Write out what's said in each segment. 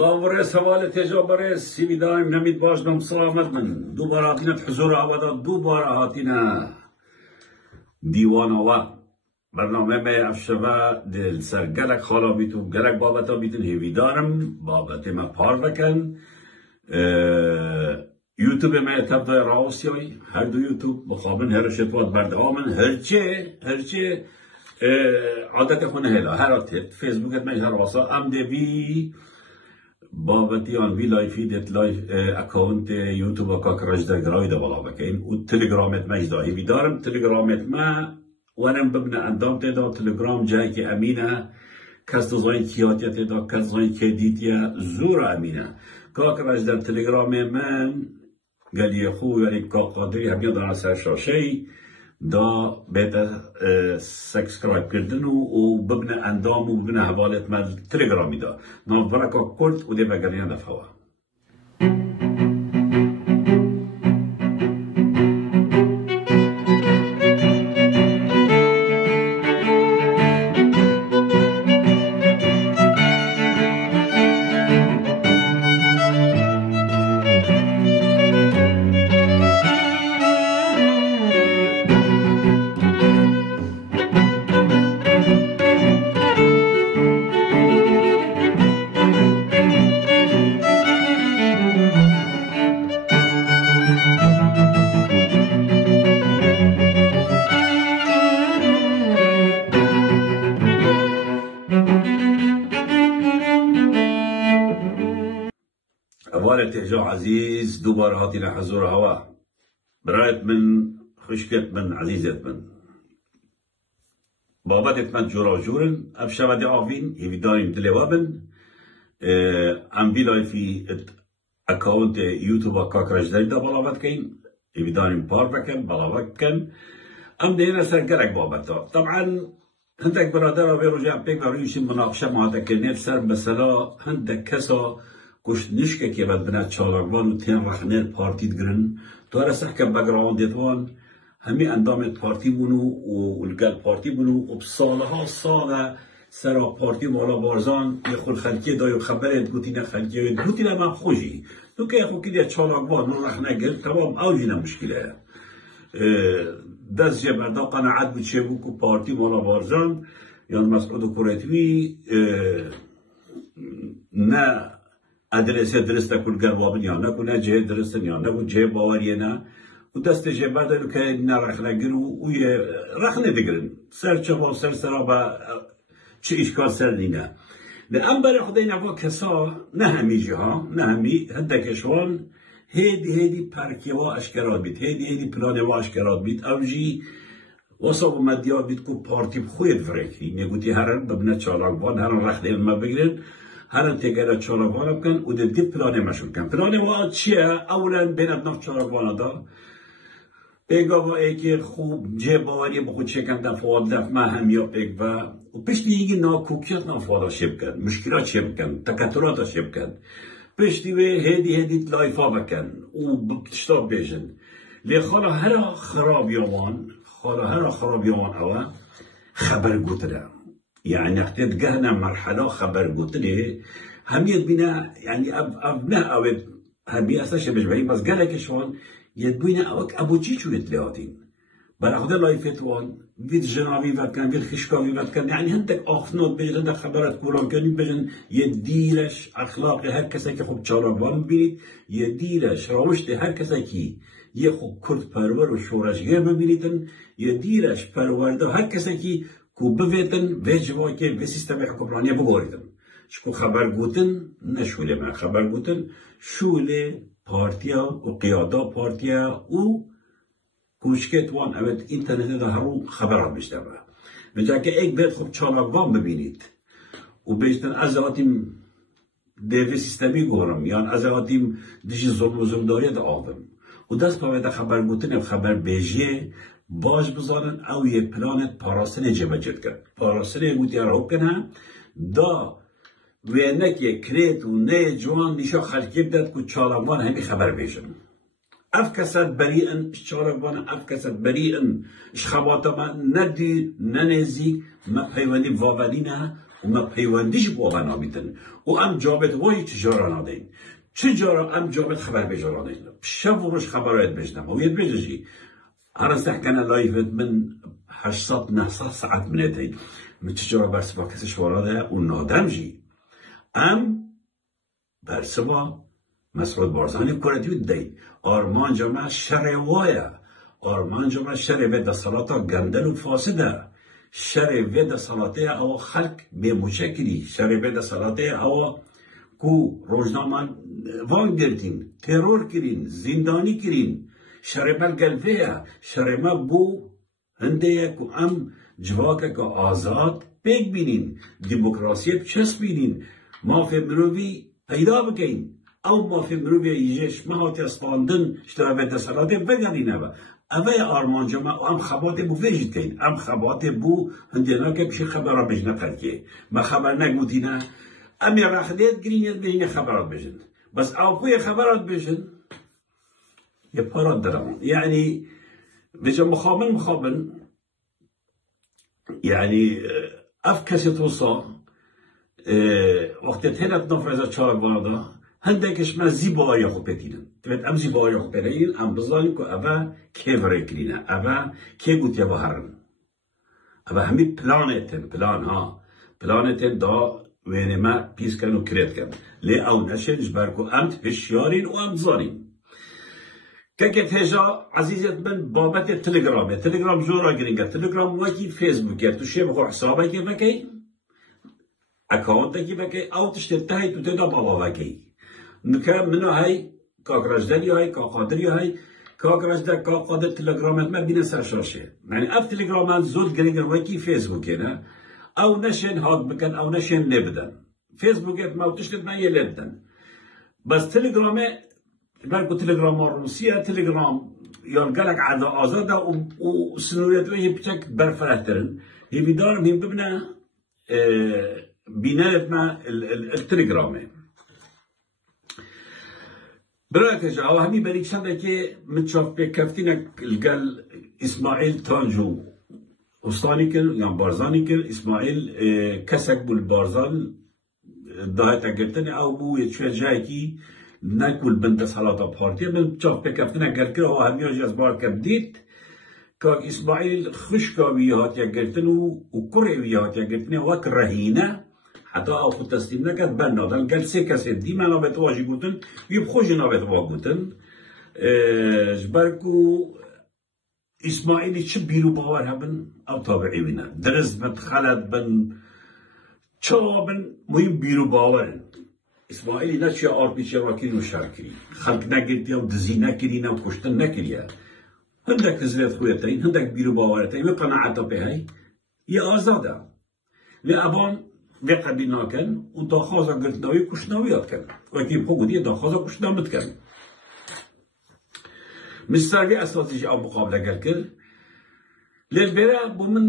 باور سوال تجابر سیمی دایم نمید باش دم سلامت من دوباره هاتینا حضور آوادا دوباره هاتینا دیوان آوا برنامه می افشوا دل سر گلک خالا بیتو گلک بابتا بیتن هیوی دارم بابت ما پار بکن یوتیوب ما تبدای راوسیای هر دو یوتیوب بخوابن هر شتوات بردامن هرچه عادت خونه هلا هر آتت فیسبوکت من هر واسا ام دی بابتی آن وی لایفی دت لایف اکاونت یوتیوب اکاک رجدر گرای دا بالا بکن و تلگرامت مجداهی وی دارم تلگرامت ما ونم ببنه اندام تدا تلگرام جایی که امینه کس دوزاین کیاتیت دا کس دوزاین که دیتیا زور امینه کاک رجدر تلگرام من گلی خوب یعنی کاک قادری همیان دارن سر شاشهی دا بهتر سبسکرایب کردن و ببنه اندام و ببنه حوالت من تلگرامی دا نام که کرد و دی بگرین دفعه أولت إحجاء عزيز دوباره هاتينا حضور هوا برايت من خشكت من عزيزت من بابتت من جورا جورن أبشا بدي آفين يفيداني تلوابن أم بيلاي في أكاونت يوتيوب أكاك رجداري دا بلاوات كين يفيداني مبار بكن بلاوات كن أم دينا سرقلك بابتا طبعا هندك برادر وبيرو جاب بيك وريوشي مناقشة معتك نفسر مثلا هندك كسا کشت نشکه که بعد بنا چالاگوان و تین رخنه پارتی دگرن تو رسح که بگراوان دیتوان همی اندام پارتی بونو و الگل پارتی بونو و بسالها ساله سرا پارتی والا بارزان یه خود خلکیه دایو خبرت گوتینه خلکیه گوتینه من خوشی تو که خود که چالاگوان و رخنه گل تمام اوجی نمشکله دست جه بردا قناعت بود چه بود که پارتی والا بارزان یا مسعود کوریتوی نه ادرسه درسته کل گروابن یا نه کنه جه درسته یا نه کنه جه باوریه نه و دست جه بردارو که نه رخنه گرو و یه رخنه دگرن سر چه سر سرا با چه اشکال سر دینه نه ام برای خدای نوا کسا نه همی جها نه همی هدکشوان هیدی پرکیه و اشکرات بید هیدی پلانه و اشکرات بید او جی وصاب مدیار بید که پارتی بخوید فرکی نگوتی هرن ببنه چالاگوان هرن رخنه ما بگیرن هرن تیگه چالاگوانا بکن و دی پلانه مشون کن پلانه ما چیه؟ اولا بین ابناف چالاگوانا دا بگا با ایکی خوب جه باوری بخود چکن دفعات دف ما همیا بگ و پشتی ایگی ناکوکیات نافادا شب کن مشکلات شب کن تکترات شب کن پشتی وی هیدی لایفا بکن و بکتشتاب بیشن لی خالا هر خرابیوان اوه خبر گوتره يعني اختد جهنا مرحلة خبر قلت لي هميت بنا يعني أبناء أود همي أساس بجبرين بس قالك شلون يدبينا أوك أبو تشيشو يتلاقين بالأخذ الله يفتوان بيت جنابي وكان بيت خشكاوي وكان يعني هندك أخنود بيجن هندك خبرات كوران كانوا بيجن يديلش أخلاق هركسا كي خب شاربان بيت يديلش روشت هركسا كي يخب كرد پرور و شورش غير ببينيتن يديلش پرورده هركسا كي کو بویدن و جوایی که و سیستم حکمرانی بگوریدن شکو خبر گوتن نشوله من خبر گوتن شوله پارتیا و قیادا پارتیا و کوشکت وان اوید اینترنت دا هرو خبرات بشتبه بجا که ایک بید خوب چالاگوان ببینید و بیشتن از آتیم دیوی سیستمی گورم یعنی از آتیم دیشی ظلم و ظلمداری دا آبم و دست پاوید خبر گوتن و خبر بیجیه باش بزارن او یه پلانت پاراستنه جمجد کرد پاراستنه گوتی رو کنه دا وینک یه کرید و نه جوان نیشا خلقی بدد که چالاگوان همی خبر بیشن اف کسد بریئن چالاگوان اف کسد بریئن شخواتا ما ندی ننزی ما پیوندی واولینه وما پیوندیش با بنا بیتن و ام جابت وای تجارا ندین تجارا ام جابت خبر بجارا ندین شب و روش خبرات بجنم و ید بجشی هر از تحکن لایفت من 800 900 ساعت منتين من تجارة برسبا كسي شوراده و نادم جي ام برسبا مسعود بارزاني كرديو دي آرمان جمع شر وايا آرمان جمع شر ويدا صلاة گندل و فاسده شر ويدا صلاة او خلق بمشكلي شر ويدا صلاة او کو روزنامه وان گرتين ترور کرين زنداني کرين شر بلگلفه شر ما بو هنده کو ام جواکه که آزاد پیک بینین دموکراسی چس بینین مافی مروی پیدا بکین او مافی مروی ایجش مهاتی اسپاندن اشترابه دستالاته بگنین اوه آرمان جمع ام خبات بو ویجید کین ام خبات بو هنده نا که بشه خبرها بجنه ترکیه ما خبر نگودینه امی رخلیت گرینیت بینه خبرات بجن بس او کوی خبرات بجن یه پارات درم یعنی بجا مخابن يعني أفكسي توصى وقت تهلت نفرزة چاك وادا هندكش ما زيبايا خو بتينن تبت ام زيبايا خو بتينن ام بزاني كو أبا كيف ركرينا أبا كي قلت يبا هرن أبا همي بلانتن دا وين ما بيس كانوا كريت كان لي أو نشنج باركو أمت هشيارين وأمت زارين كاكت هجا عزيزت من بابت التليجرام زورا جرينجا تليجرام وكي فيسبوك تو شي بخو حسابك بكي اكونتك بكي او تشتتهي تدا بابا بكي نكا منو هاي كاكراجدري هاي كاقادري هاي كاكراجدر كاقادر تليجرامات ما بين سرشاشه يعني اف تليجرامات زود جرينجا وكي فيسبوك هنا او نشن هاك بكن او نشن نبدن فيسبوك ما تشتت ما يلبدن بس تليجرامات بركو تليجرام روسيا تليجرام يعني قالك عاد آزاده وسنويات وهي بتشك برفرهترن هي بدار من ببنا بناء التليجرام براك جاو همي بريك شنده كي متشاف بكفتينك القال اسماعيل تانجو وصانيكل يعني بارزانيكل اسماعيل كسك بالبارزان ضايت قلتني او بو يتشوى جايكي نکول بنده صلاة بارتیه من چاپ بکفتن اگر که او همیاج از بار کبدید که اسماعیل خشکاوی هات یا گرتن و کروی هات یا گرتن وک رهینه حتی او خود تسلیم نکرد بنادن گل سه کسی دی من آبت واجی گوتن یب خوش نابت وا گوتن جبرکو اسماعیلی چه بیرو باور هبن او تابعی بینه درست بند خلد بند چا بند مهم بیرو باورن اسماعیلی نچه آرپیچه راکین و شرکری خلق نگردی و دزی نکرین و کشتن نکریه هندک تزلیت خویتین هندک بیرو باورتین و قناعتا به های یه آزاده لعبان بقبی ناکن و داخوازا گردناوی کشناویات کن و اکی بخود یه داخوازا کشنامت کن مستروی استراتیجی او مقابله گل لیل بیره بومن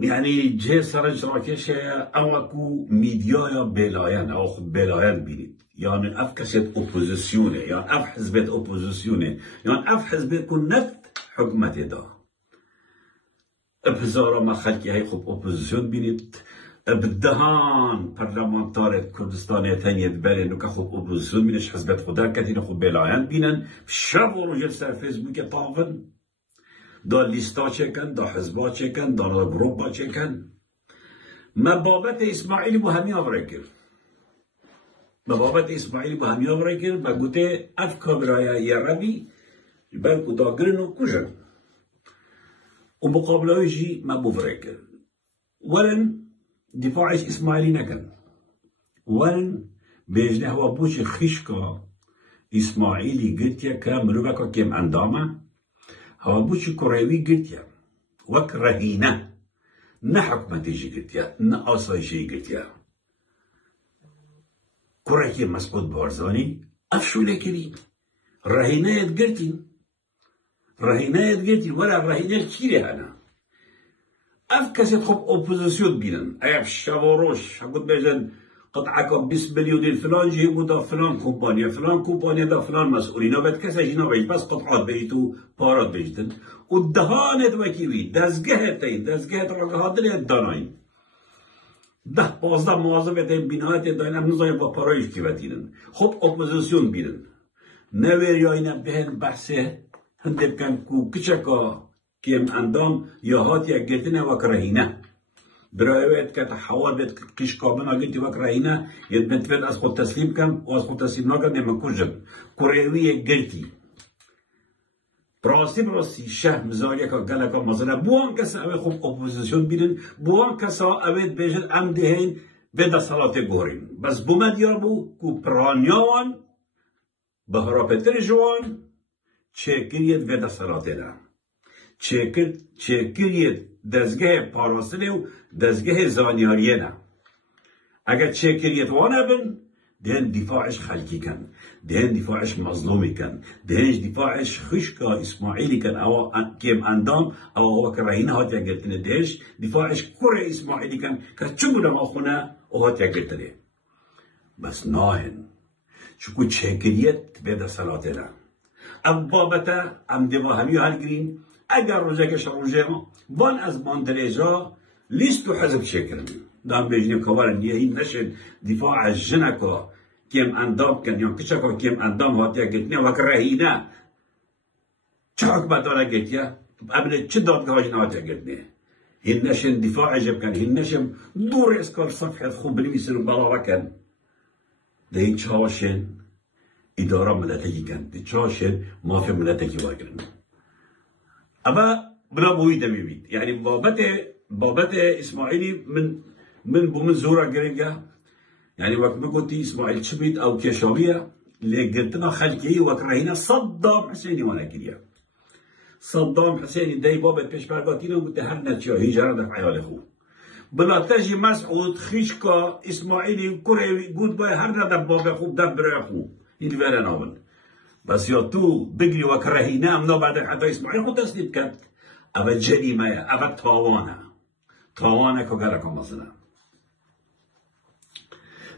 يعني جه سرج راكش اوكو ميديا بلاين او بلاين بينيد يعني اف كسيت اوبوزيسيونه يعني اف حزبت اوبوزيسيونه يعني اف حزب كنت حكمتي دا بزارا ما خلقي هاي خب اوبوزيسيون بينيد بدهان برلمانتار كردستان تانية بله نوكا خب اوبوزيسيون بينش حزبت خدا كتين خب بلاين بينن شب ورجل سر فيسبوك طاغن دا لیستا چکن دا حزبا چکن دا گروپا چکن ما بابت اسماعیلی با همی آوره کرد با گوته اف کامرای یه روی بلکو دا گرن و کجن و مقابله جی ما بوره کرد ولن دفاعش اسماعیلی نکن ولن بیجنه هوا بوش خیشکا اسماعیلی گرتیا که مروبکا کم اندامه هوا بوشي كوريوي قلتيا وك رهينة نا حكمتي قلتيا نا آسايشي قلتيا كوريكي مسعود بارزاني أفشو لكري رهينة قلتين ولا رهينة كيري أنا أفكسي خب أوبوزيسيون بينن أيب شاوروش هقول بيجن قطعك 20 مليون فلان جيبو دا فلان كومبانيا دا فلان مسؤولين وبد كسا جينا بيج بس قطعات بيتو بارات بيجتن والدهانت وكيوي دزجهتين راقهات دل الداناين ده 15 موظف این بینایت دارن هم نزایم با پارایش کیوتینن خب اپوزیسیون بیرن نویر یا این بهن بحثه هنده بکن کو کچکا کیم اندام یا هات یک گرتنه وکرهینه برایویت که تحوال بید قیش کابنا گرتی وکرهینه ید بنتفید از خود تسلیم کن و از خود تسلیم نکن نمان کجب کوریوی گرتی براستی شه مزاجی که گله که مثلا بوان کسا اوه خوب اپوزیسیون بیرن بوان کسا اوه بیشت ام دهین به دستالات گورین بس بومد یا بو کو پرانیاوان به هراپتر جوان چکریت به دستالات ده چکریت دزگه پاراستنه و دزگه زانیاریه نه اگر چکریت وانه بن دهن دفاعش خلقی کن دهن دفاعش مظلومی کن دهنش دفاعش خشکا اسماعیلی کن او کم اندام او وکرهینه هات یا گرتنه دهنش دفاعش کره اسماعیلی کن که چو بودم آخونه او هات یا گرتنه بس ناهن چکو چکریت بیده سلاته ده ام بابتا ام دیوا همیو هل گرین اگر روزه کش روزه وان از ماندریجا لیست و حزب شکرن دام بجنیم کوارن یهی نشد دفاع از جنکا کم اندام کن یا کچکا کم اندام هاتیا گتنه وکرهینه چه حکمت داره گتیا قبل چه دادگاه جنه هاتیا گتنه هین نشن دفاع جب کن هین نشن دور اسکار صفحه خوب بنویسن و بلاوه کن ده این چهاشن اداره ملتکی کن ده چهاشن مافیا ملتکی واگرن اما بلا بوی دمی بید یعنی بابت اسماعیلی من بومن زورا گرنگا يعني وقت ما قلت اسماعيل شبيت او كشاويه اللي قلتنا خلقي وكرهينا صدام حسيني وانا كريا صدام حسيني داي بابا بيش برقاتينا ومتهرنا تشا هجرة ده عيال اخو بلا تجي مسعود خيشكا اسماعيلي كوري قلت باي هرنا ده بابا اخو ده برا اخو اللي فعلا ناول بس يا تو بقلي وكرهينا امنا بعدك حتى اسماعيل خو تسليم كانت ابا جريمه ابا طاوانا كوكاركا مثلا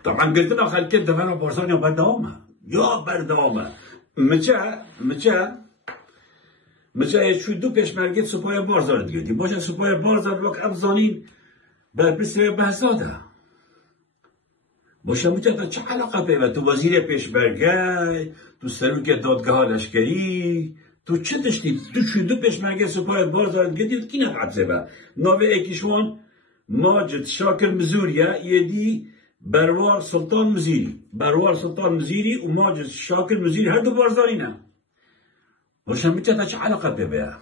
طبعا قلت له خلكت دفعنا بورسانيا بردوامه يا بردوامه مچه شو دو پیشمرگی سپاه بارزار دیگه باشه سپاه بارزار وقت ابزانین بر بسیار بحثاده باشه مچه تا چه علاقه پیوه تو وزیر پیشمرگی تو سلوک دادگاه لشکری تو چه داشتی تو شو دو پیشمرگی سپاه بارزار دیگه کی نفعت به ناوه ایکیشوان ماجد شاکر مزوریه یدی بروار سلطان مزیری و ماجد شاکر مزیری هر دو بارزاری نه وشم میشه تا چه علاقه ببه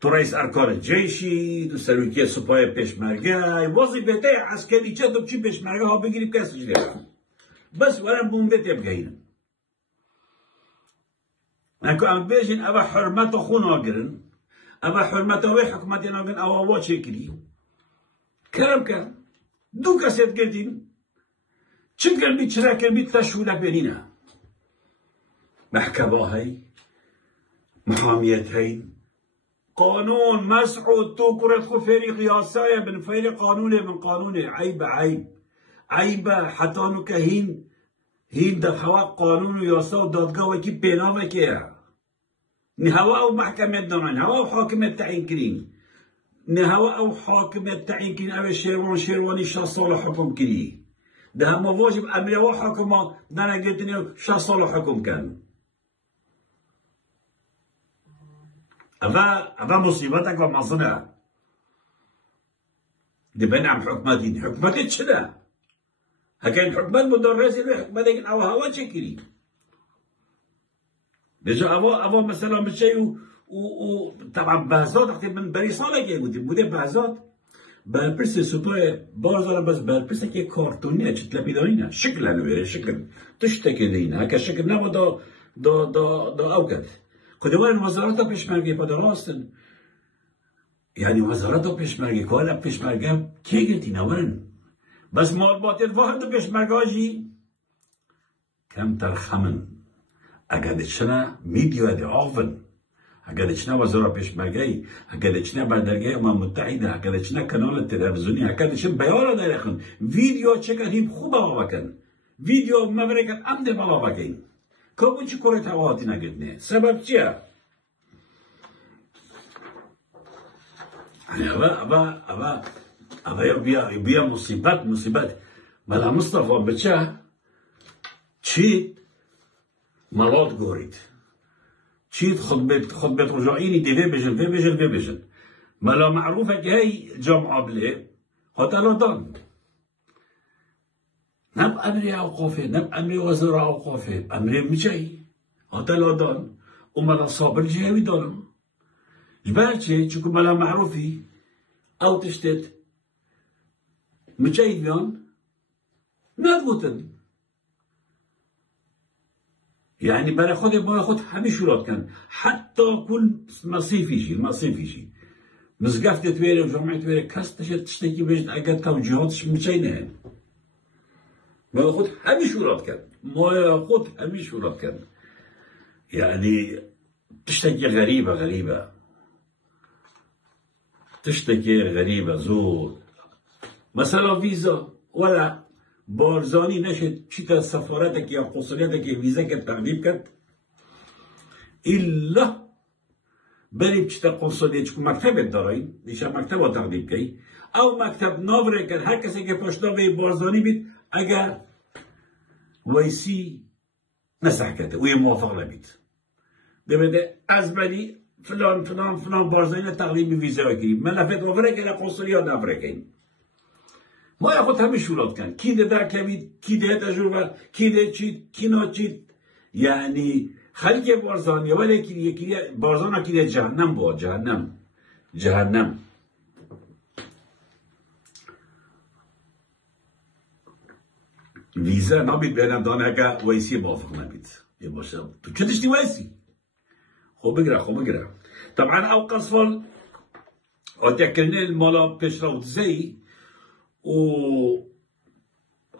تو رئیس ارکان جیشی تو سلوکی سپاه پیشمرگی وظیفه عسکری چه تو چی پیشمرگی ها بگیریم کسی جدید بس ورم بومده تبگهیم انکو ام بیشین اوه حرمت خون آگرن اوه حرمت اوه حکمتی ناگرن اوه وا چه کری کرم کرم دو کسیت گردیم چه کرمی چرا کرمی تشوله برینه محکمه های محامیت های قانون مسعود تو کرد خو فیری قیاسای بن فیری من قانون عیب حتی نو که هین دفعه قانون و یاسا و دادگاه وکی بینامه که نهوا او محکمه دانن نهوا او حاکمت تعیین کرین نهوا او حاکمت تعیین کرین او شیروانی 6 سال حکم کری ده همه واجب امیر و حاکمه ننگیتنی 6 سال حکم کن اوه مصیبت اگه مصنع دی بین هم حکمتی چه ده هکه این حکمت مدرسی رو حکمت اگه اوه هوا چه کری بجا اوه مثلا بچه و طبعا بحثات وقتی من بری ساله که بوده بحثات برپرس سپاه بارزارم بس برپرس که کارتونیه چه تلپیدانی نه شکل هنویره شکل تشتکی دینه هکه شکل نمو دا اوکت خودوارن وزارت پیشمرگی پدراستن یعنی وزارت پیشمرگی کالا پیشمرگی کی گرتی نورن بس مال باطل واحد پیشمرگاجی کم ترخمن اگر دچنا میدیو دی آفن اگر دچنا وزارت پیشمرگی اگر دچنا بردرگاه امم متحده اگر دچنا کانال تلویزیونی اگر دچنا بیان دارن ویدیو چکاریم خوب آوکن ویدیو مبرکت امد بالا بکن کابو چی کره تواتی نگردنه سبب چیه؟ اما بیا مصیبت ملا مصطفى بچه چید ملات گورید چید خطبت رجاعینی دیوه بجن ملا معروفه که هی جمعه بله حتی لادان نب امری اوقافه نب امری وزیر اوقافه امری میچهی حتی لادان و ملا صابر جهوی دارم جبرچه چکو ملا معروفی او تشتت مچهی بیان ندگوتن يعني برای خود همه شورات کن حتی کل مصیفیشی مزگفت تویره و جمعه تویره کس تشتکی بجد اگر توجیهاتش میچه نه برای خود همه شورات کن يعني تشتكي غريبة زود مثلا فيزا ولا بارزاني نشد چیتا سفارتك یا قنصليتك ويزا كت تقديم كت إلا بريب چیتا قنصلية چكو مكتب دارين نيشا مكتب تقديم كي او مكتب ناوره كت هر کسی که پشتاوه بارزاني بيت اگر ويسي نسح كته ويه موافق لبيت ده بده از بني فلان بارزاني تقديم ويزا وكري ملفت وفره كده قنصلية ناوره كي ما ياخد همه شورات كان كي ده در كميد كي ده تجربة كي ده چيد كي نا چيد يعني خلق بارزانية ولا كي بارزانا كي ده جهنم بود جهنم ویزا نبید بینم دانه که ویسی موافق نبید یه باشه تو چه دشتی ویسی خوب بگره طبعا او قصفال آتیا کرنه المالا پیشراوت زی و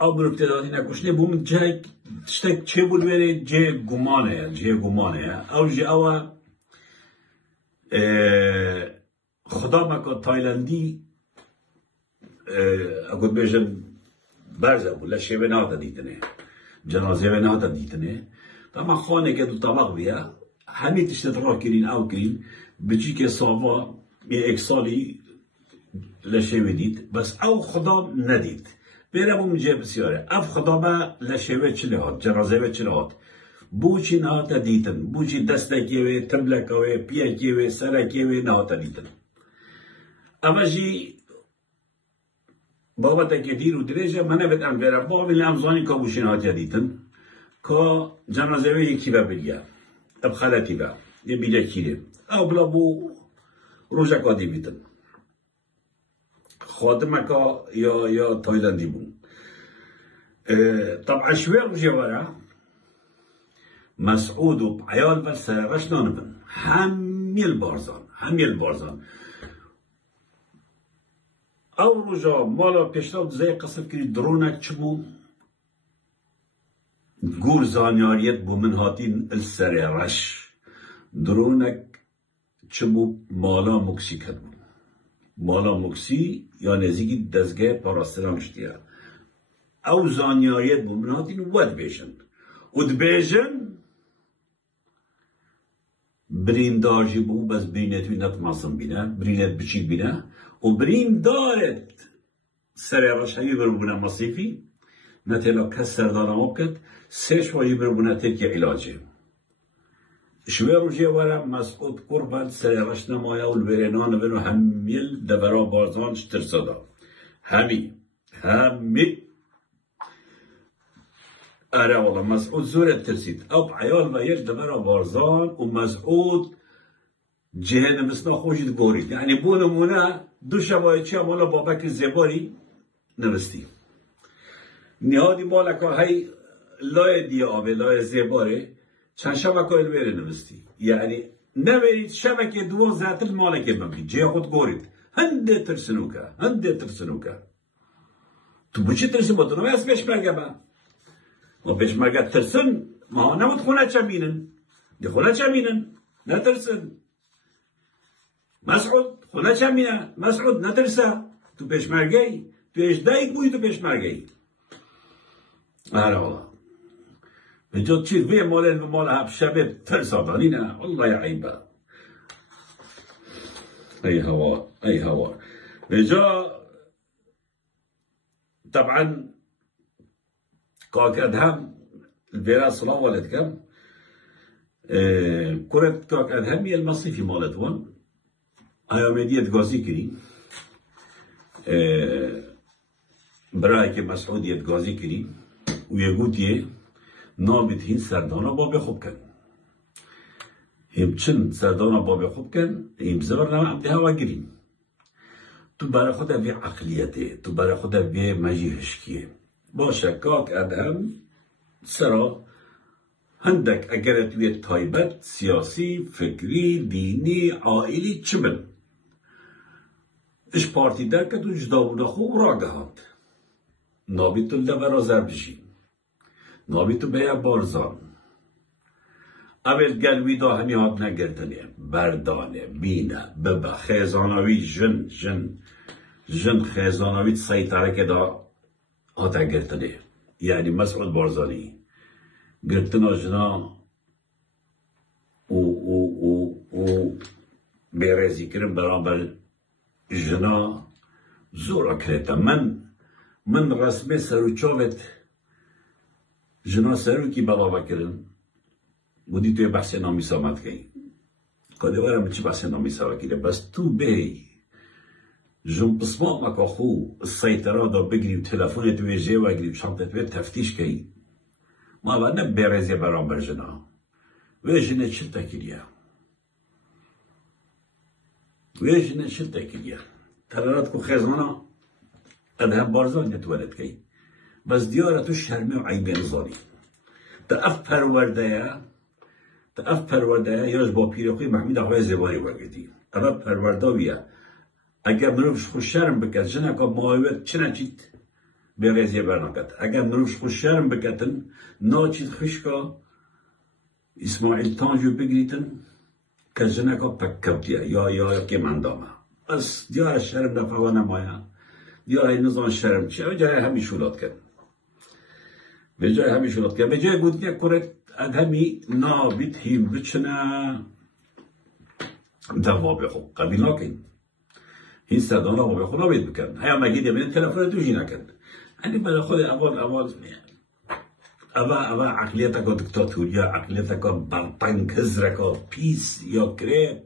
او ابتدایی نکشنه بوم جای تشتک چه بود بره جه گمانه او جه او خدا مکا تایلندی اگه بیشن برزه بود لشیوه نهاتا دیتنه جنازه و نهاتا دیتنه اما خانه که دو طبق بیا همه تشتت راه کرین او کرین بچی که صافا یه اکسالی لشیوه دید بس او خدا ندید بیره بوم جه بسیاره اف خدا با لشیوه چلی هات جنازه و چلی هات بوچی نهاتا دیتن بوچی دستکیوه تبلکوه پیکیوه سرکیوه نهاتا دیتن اما جی بابا تکی دیر و دریجه منه بد ام بیره بابا بیل امزانی که بوچی نهاتا دیتن که جنازه و یکی با بلیا اب خالتی با یه بیده کیره او بلا بو روژه کادی بیتن خادمه که یا تایلندی بون طبعا شوية وجوارا مسعود و عيال بس رشنان بن همي البارزان او رجا مالا پیشتاو زي قصف كري درونك چبو گور زانياريت بو من هاتين السر رش درونك چبو مالا مكسي كدبو مالا مکسی یا نزدیکی دستگاه پاراسترام شدیه او زانیاریت بومناتین ود بیشن بریندارجی بو بس برینت وی نتماسم بینه برینت بچیک بینه و بریندارت سرعرشایی بربونه مصیفی نتیلا کس سردانم بکد سش وایی بربونه ترکی علاجه شوية روجيه ورا مسعود قربان سريرش نمايا والبرينان بنو هميل دبرا بارزان ترصدا همي اره والله مسعود زورت ترسيد او عيال ما يج دبرا بارزان ومسعود جهن مسنا خوشید گورید يعني بو نمونه دو شبای چه مالا بابک زباری نوستی نهادی مالا که هی لای دیابه لای زباره چند شبکه البره نوستی یعنی نبرید شبکه دو ذات المالکه ببینید جه خود گورید هنده ترسنوکه تو بچه ترسن با تو نمیست پیشمرگه با و پیشمرگه ترسن ما نمود خونه چه مینن دی خونه چه مینن نترسن مسعود خونه چه مینه مسعود نترسه تو پیشمرگه تو اجدهی بوی تو پیشمرگه آره والله بجد چیز وی مالن و مال هب شبه ترسادانی نه والله عیبه ای هوا بجا طبعا كاك ادهم الفيرا صلاة والد كم كرة كاك ادهم هي المصيفي مالتون ايا مديت غازي كري برايك مسعود يد غازي كري ويقول نابت هين سردانا باب خوب كن هم چند سردانا باب خوب کن هم زبر نما عبده هوا گریم تو برای خدا به عقلیته تو برای خدا به مجیهشکیه باشه کاک ادهم سرا هندک اگر توی تایبت سیاسی فکری دینی عائلی چه بن اش پارتی در که تو جدابونه خوب را گهاند نابی تو لبرا زربشی نابی تو بیا بارزان اول گلوی دا همی هات نگردنه بردانه بینه ببا خیزانوی جن خیزانوی سیطره که دا هات گردنه یعنی مسعود بارزانی گرتنا جنا و بیرزی کرن برابر جنا زور اکرتا من رسمه سروچاوت جنا سرو کی بابا کرن بودی توی بحث نامی سامد کهی کده ورم چی بحث نامی سامد کنه بس تو بی جن بسمات مکا خو السیطره دا بگیری و تلفون توی جه و اگری و شانتت توی تفتیش کهی ما با نب بیرزی برانبر جنا و جنه چل تکیلیا ترارات کو خیزانا ادهم بارزان نتولد کهی بس دیاره تو شرمی و عیبی نظاری تا اف پرورده یاش با پیرخوی محمود آقای زبانی وگردی اما پرورداویه اگر مروفش خوش شرم بکد جنه که ماهویت چنه چید بیرزیه برنکد اگر مروفش خوش شرم بکدن نا چید خشکا اسماعیل تانجو بگریتن که جنه که پکبتیه یا که مندامه بس دیار شرم دفعه نمایه دیار نظام شرم چیه و جای همی شولاد کن به جای گود که کرد ادهمی نابید هیم بچنه دوا بخو قبیل نکن این سردانا با بخو نابید بکن هیا مگید یمین تلفون توجی نکن یعنی برای خود اول عقلیت که دکتاتوریا عقلیت که برطنگ هزرکا پیس یا کرد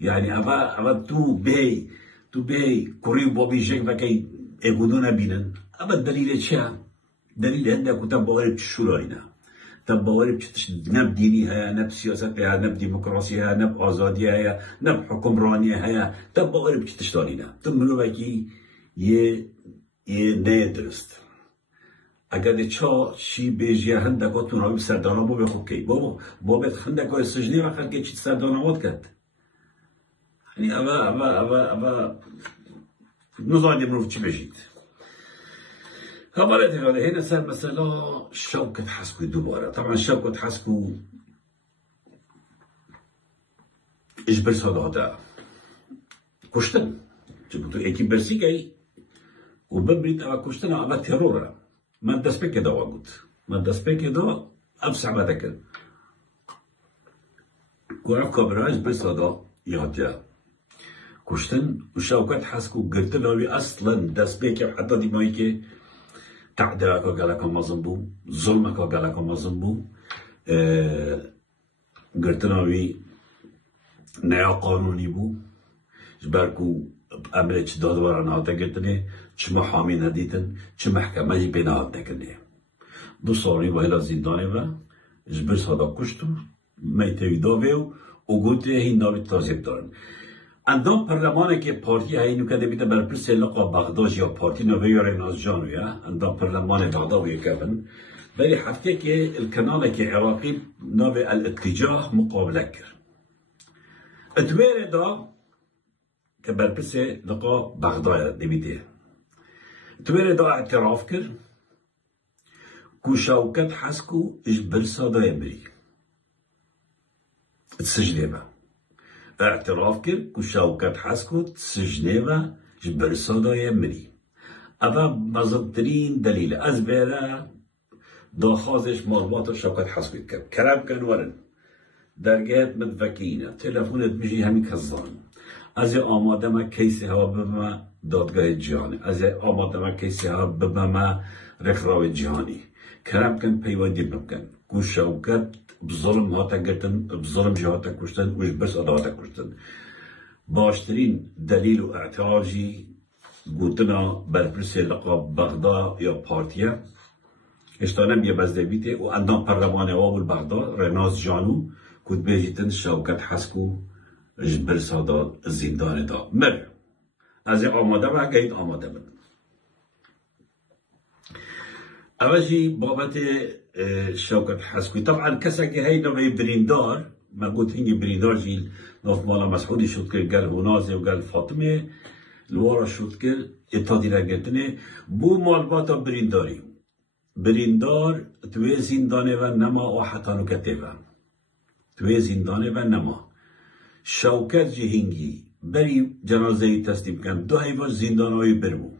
یعنی اول تو بی کری و بابی شک وکی اگودو نبینن اما دلیل چه دلیل هنده که تب باورب چه شوراینا تب باورب چه نب دینی هیا نب سیاست هیا نب دموکراسی هیا نب آزادی هیا نب حکمرانی هیا تب باورب چه تشتارینا تو مروه کی یه نه درست اگر چه چی بیجیه هنده که تو ناوی سردانا بو بخوب کی بابت هنده که سجنی وقت که چی سردانا واد کرد یعنی اما نزادی مروه چی بجید خبرت هذا هنا صار مثلا شوكة حسكو دوباره طبعا شوكة حسكو اجبر هذا كشتن جبتو ايكي برسي كاي وببريد اما كشتن اما تيرورا ما دست بك دا وقت ما دست بك دا ابسع ما ذكر كورا كبراج بس هذا يهجا كشتن وشوكة حسكو قلت له اصلا دست بك حتى دي مايكي تعدیل که گلکان مازن بو، ظلم که گلکان مازن بو، گرتناوی نیا قانونی بو، جبرکو امر چه دادواران هاته گرتنه، چه محامی ندیدن، چه محکمه جی بینات نکنه. دو سالی و هلا زندانی و جبر صدا کشتم، میتوی داویو و گوته هی ناوی تازیب دارن. اندام پرلمانه که پارتی هایی نکده بیده برپرس لقا بغداد یا پارتی نویار نازجانویا اندام پرلمان بغداد کبن ولی هفته که الکانال که عراقی نوی الاتجاه مقابله کرد اتویر دا که برپرس لقا بغداد بیده اتویر دا اعتراف کرد که شوکت حسکو اجبر صدای بری اتسجده با اعتراف کرد که شوکت حسکو سجنه و جبر صدای مری اما مزدترین دلیل از بیره داخازش معلومات شوکت حسکو کرد کرم کنورن درگهت مدفکینه تلفونت میشی همین کزان از آماده ما کیسی ها بما دادگاه جهانی از آماده ما کسی ها ببما رخراو جهانی کرم کن پیوندی بکن کو شوکت بظلم هاتا گرتن بظلم جهاتا کشتن وش بس اداتا کشتن باشترین دلیل و اعتراضی گوتنا برپرس لقب بغدا یا پارتیا اشتانم یه بزدبیته و اندام پرلمان وابل بغدا رناز جانو کود بیجیتن شوکت حسکو جبر سادات زندان دا مر از آماده و گید آماده بند اوجی بابت شوکت حسکوی طبعا کسا که هی نوعی بریندار ما قلت هنگی بریندار جیل نوف مالا مسعودی شد که گل هنازه و گل فاطمه لورا شد که اتادی لگرتنه بو مالباتا برینداری بریندار توی زندانه و نما آحتانو کتیبه توی زندانه و نما شوکت جهنگی بری جنازه تسلیم کن دو حیواش زندانوی برمو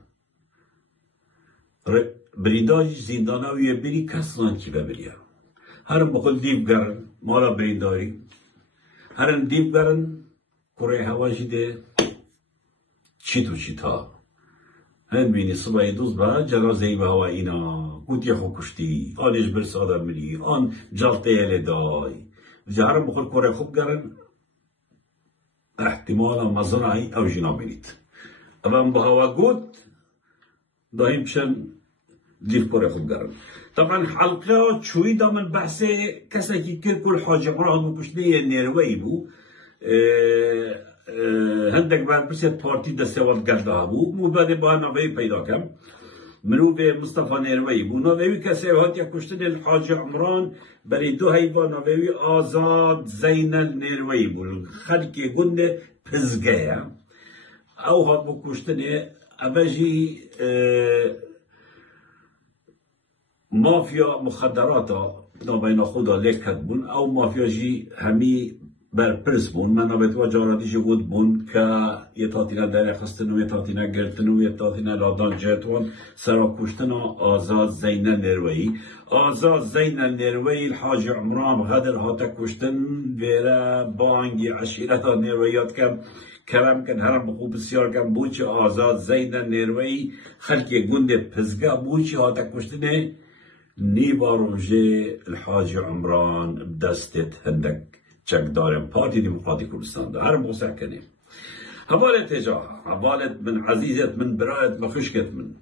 برینداجی زندانوی بری کسان کی ببریا هرم بخل دیب گرن مالا برینداری هرم دیب گرن کره هواجی ده چی تو چی تا هم بینی صبحی دوز با جنازه به هوا اینا گوتی خو کشتی آنش برساده ملی آن جلطه یلی دای هرم بخل کره خوب گرن احتمالا مزرعی او جنا بینید اما به هوا گوت دایم بشن ديف كوري خوب قرن طبعا حلقة شوي دا من بحث كسا كي كل حاجة مراد مكشنية نيروي بو هندك بعد بس بارتي دا سواد قردها بو مو بعد بها نوعي پیدا كم منو به مصطفى نيروي بو نوعي كسا هات يا كشتن الحاجة عمران بري دو هيبا نوعي آزاد زين النيروي بو خلق قند پزگه او هات بو كشتن ابجي مافیا مخدراتا نابینا خدا لیکت بون او مافیا جی همی برپرس بون من نابیت و جاراتی جی بود بون که یه تاتینا در خستن و یه تاتینا گرتن و یه تاتینا لادان جهتون سرا کشتن آزاد زین النروی آزاد زین النروی الحاج عمران غدر هاتا کشتن ویرا بانگی عشیرتا نرویات کم کرم کن هرم بخو بسیار کم بوچ آزاد زین النروی خلقی گند پزگا بوچ هاتا کشتنه نیباروجه الحاج عمران بدستت هندك چکدارم پارتی دموکراتی کردستان ده هر موسع کنه حوالت تجاه حوالت من عزیزت من برایت مخشکت من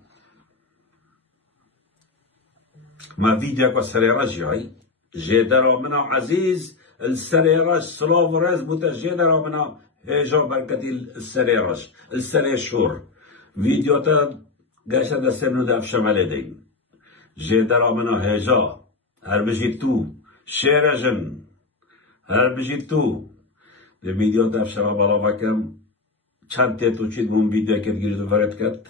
ما فيديو کو سریراج جای جدرا منا عزیز السریراج سلاو رز بوتا جدرا منا هجا برکتی السریراج السریشور فيديو تا گشت دستنو دف شماله دیم جدرا منا هجا هر بجی تو شیرجن هر بجی تو ده ویدیو دف شما بالا وکم چند تو چید مون ویدیو کت گیرد و فرد کت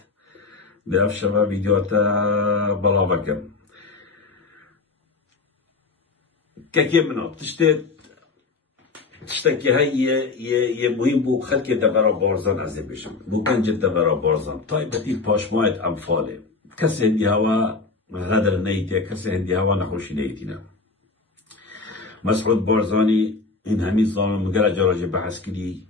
دف شما ویدیو تا بالا وکم که منا تشتكي هي مهم بو خلق دبرا بارزان از بشم ممكن جد دبرا بارزان طيب بتي پاشمایت امفاله کسی هندی هوا غدر نيتي كسي هندي هوا نخوشي نيتينا مسعود بارزاني این همین ظالم مگر جراج بحث کردی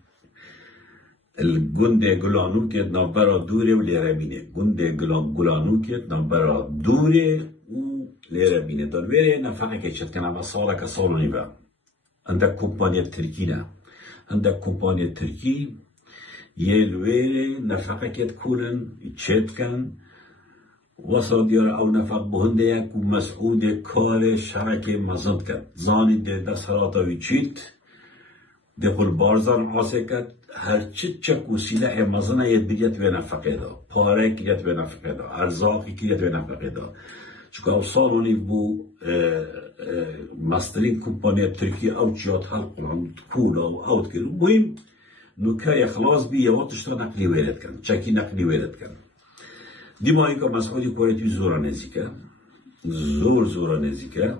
الگنده گلانو که نبرا دوره و لیربینه گنده گلانو که نبرا دوره و لیربینه دلوره نفقه که چت کنم ساله که سالونی با عندك كومبانيا تركينا عندك كومبانيا تركي يلويري نفقه که تكونن چت کن وصل ديار او نفق بهنديك ومسعود كار شركة مزند كد زاني ده صلاة ويشيت دخل بارزان عاسكت هر چه وسیله مزنه يدبيت بنفقه دا پاره كيت بنفقه دا ارزاقي كيت بنفقه دا چون او سالوني بو مسترين كومبانيا تركيا او جات حلق كولا او تكير مهم نكاية خلاص بي يواتش نقلي ويرد كان چكي نقلي ويرد كان دیمایی که مسعودی کوری توی زورا نزیکه زورا نزیکه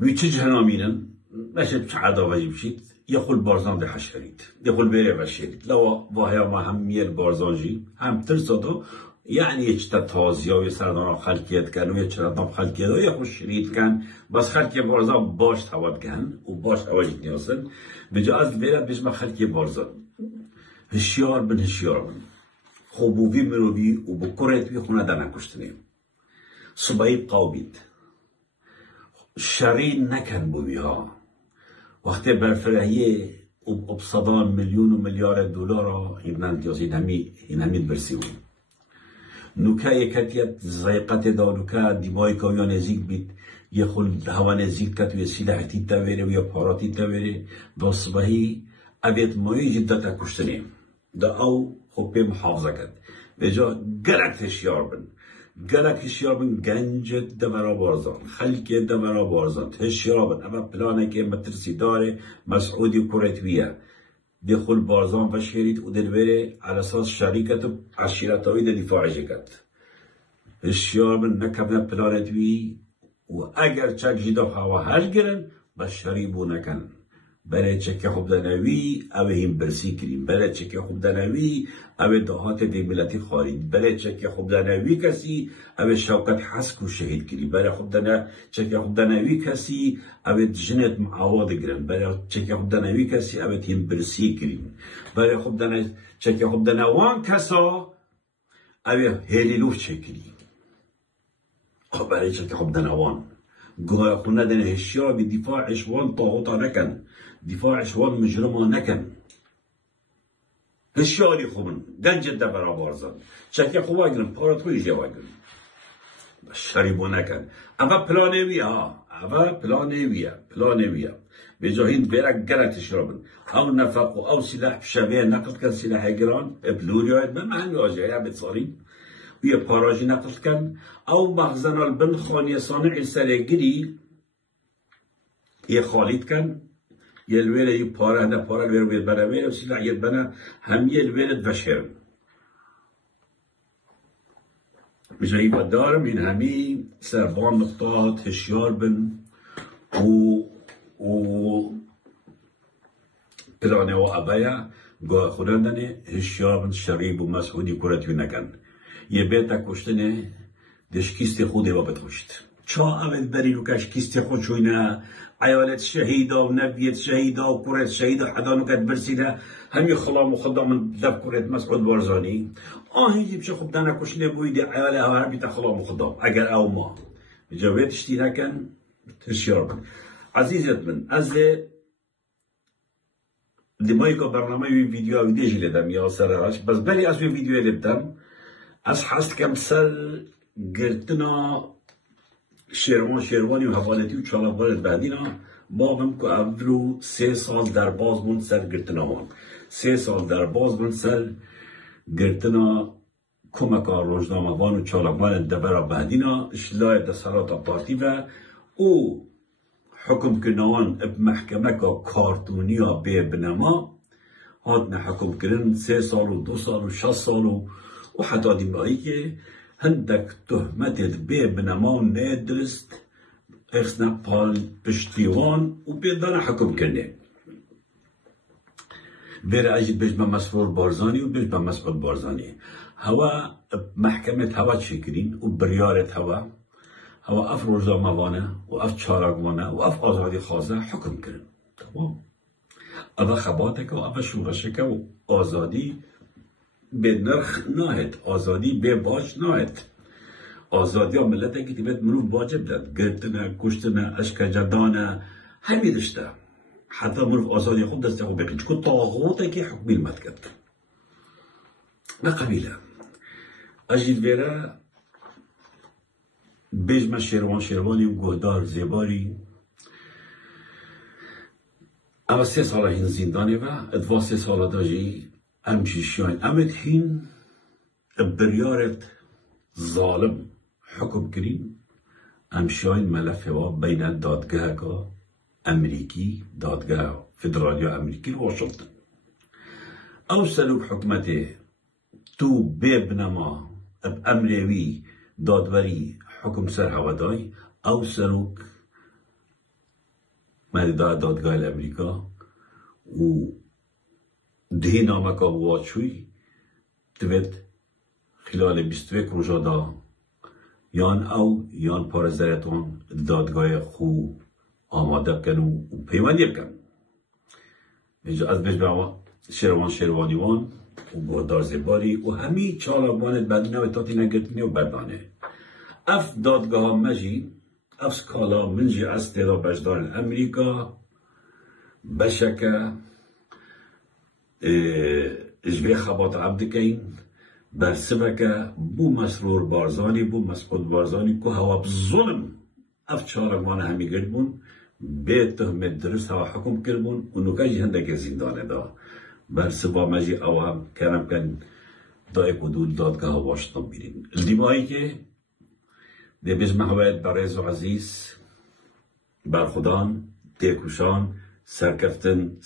وی چه جهنامینن نشد چه عداوه بشید يقول بارزان ده حشريت يقول بيري بشريت لو وهي ما هم ميل بارزانجي هم ترصدو يعني يجتا تازيا ويسردان خلقيت كان ويجتا خلقيت ويقول شريت كان بس خلقي بارزان باش تواد كان وباش تواد نياسن بجا از بيرا بيش ما خلقي بارزان هشیار بن خوبوی مروی و بکرت وی خونه دانه کشتنیم صبحی قوبید شری نکن بوی ها وقتی برفرهیه و بصدان میلیون و میلیارد دلار هیبنان دیوزید همی برسیون نوکا یکتیت زایقت دا نوکا دیمای که یا نزیک بید یه خل هوا نزیک کت و یه سلاحتی تاوره و یه پاراتی تاوره دا صبحی اوید مایی جدتا کشتنیم دا او خوب محافظه کد و جا گلک هشیار بن گنجت دورا بارزان خلقی دورا بارزان هشیار بن اما پلانه که مترسی داره مسعودی کرتویه دخل بارزان و شهرید و دلوره على اساس شریکت و عشیرتاوی دفاعی کد هشیار بن نکبنه پلانتوی و اگر چک جیدا هوا هر گرن بس شریبو نکن برای چکه خوب دنوی اوه هم برسی کریم برای چکه خوب دنوی اوه دهات دی ملتی خارید برای چکه خوب دنوی کسی اوه شوکت حسکو شهید کریم برای چکه خوب دنوی کسی اوه جنت معاوض گرن برای چکه خوب دنوی کسی اوه هم برسی کریم برای چکه خوب دنوان کسا اوه هلیلوف چه کریم برای چکه خوب دنوان گوه خونه دن هشیار بی دفاعش وان طاغوطا نکن دفاعش وان مجرما نکن هشیاری خوبن گنج دبرا بارزن چکه خوبا گرن پارت خوی جوا گرن شریبو نکن اوه پلانویه به جاهین برک گرتش رابن او نفق و او سلاح شبیه نقل کن سلاح گران بلوری آید من معنی آجایی بتصاریم و یه پاراجی نقل کن او مخزن البن خانی صانع سرگیری یه خالید کن یه الویل یه پاره هنده پاره الویل بنویل و سلاح یه بنا هم یه الویل دفشرن بجایی با دارم این همی سربان مقطعات هشیار بن و پلانه و عبایه گاه خودندنه هشیار بن شریب و مسعودی کرتیو نکن یه بیتا کشتنه دش کیست خوده و بتخشت چا اول برینو کش کیست خود شوینه عیالت شهیده و نبیت شهیده و کرت شهیده حدانو کد برسیده همی خلام و خدا من دف کرت مسعود بارزانی آهی بشه خوب دانه کشنه بویده عیاله هر بیتا خلام و خدا اگر او ما جوید اشتی نکن هشیار بن عزیزت من از دمایی که برنامه ویدیو ویدیو لیدم یا سرش بس بلی از ویدیو لیدم از حست کم سر گرتنا شیروانی و حوالتی و چالاوالت بعدینا باهم که اولو 3 سال در باز بند سر گرتنا وان 3 سال در باز بند سر گرتنا کمکا روزنامه وان و چالاوالت دبرا بعدینا اشلای دسالات پارتی و او حکم کنوان بمحکمه که کارتونی ها به بنما هاتنا حکم کرن 3 سال و 2 سال و 6 سال و حتی دیمایی که هندک تهمتت به بنما ندرست اخسنا پال پشتیوان و بیدانا حکم کنه بره اجید بجمع مسعود بارزانی و بجمع مسعود بارزانی هوا محکمت هوا چکرین و بریارت هوا اف روزنامه وانه و اف چاراغوانه و اف آزادی خوازه حکم کرن تمام اما خباتک و اما شورشک و آزادی به نرخ ناهد آزادی به باج ناهد آزادی ها ملت که تیبت منو واجب داد گرتنه کشتنه اشکجدانه همی داشته حتی منو آزادی خود دسته خوب بقید چکو طاغوته که حکمی المد کرد نه قبیله اجید ویره بجمع شیروانی و گهدار زیباری اما 3 سال هین زندانه و ادوا 3 سال داجی امشیشیان امت هین بریارت ظالم حکم کریم امشیان ملفه و بین دادگاه که امریکی دادگاه فدرالیا امریکی واشنطن او سلوک حکمته تو ببنما اب امریوی دادوری حکم سر هوادای او سلوک مددا دادگاه امریکا و دهی نامه که بواد شوی دوید خلال 21 روزا دا یان او یان پارزرتون دادگاه خو آماده کن و پیوندی بکن اینجا از بجبه شیروان شیروانیوان و گهدار زباری و همی چالاوانت بدنه و تاتی نگرتنی و بدانه اف دادگاه مجی اف سکالا منجی استیرا بجدار امریکا بشکه اجبه خبات عبدکین بر سبکه بو مسرور بارزانی بو مسعود بارزانی که هوا بظلم اف چالاوان همی گرد بون به تهمت درست هوا حکم کرد بون و نکاجی هندک زندانه دا بر سبا مجی اوام کنم کن دای کدود دادگاه واشنطن بیرین الدیمایی که ده بیز محوید برایز و عزیز برخودان تیکوشان سرکفتن